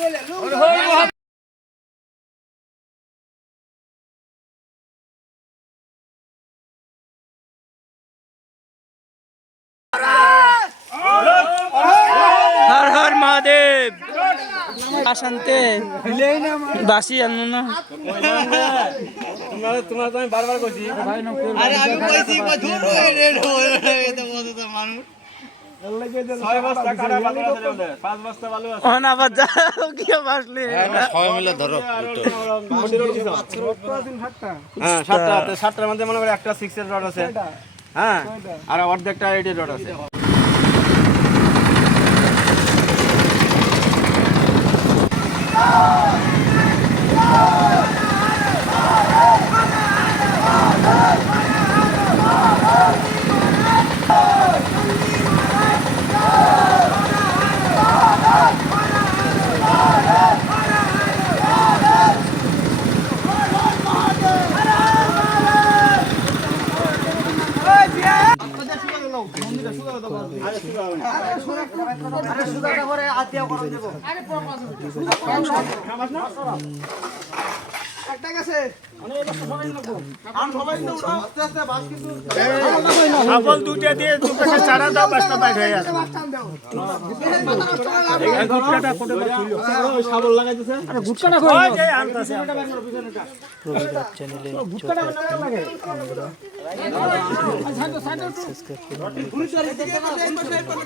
हर हर महादेव शांते दासी आनो ना তোমার তো আমি বারবার কইছি আরে আমি কইছি ধুর রেড হয়ে তো বলতো তো মানুষ 6 বস্তা কাটা বালু আছে রে 5 বস্তা বালু আছে ওনা আবার যাও কি বাসলি সবাই মিলে ধরো হ্যাঁ 7টার মধ্যে মনে করে একটা 6 এর রড আছে হ্যাঁ আর অর্ধেকটা 8 এর রড আছে দুটা দিয়ে দুপাশে চারা দাও বাসটা বাইর হয়ে আসে শাবল লাগাইতেছে আরে গুটকাটা কই ওই যে আনতাছে প্রবিরাজ চ্যানেলে গুটকাটা লাগে সাবস্ক্রাইব করুন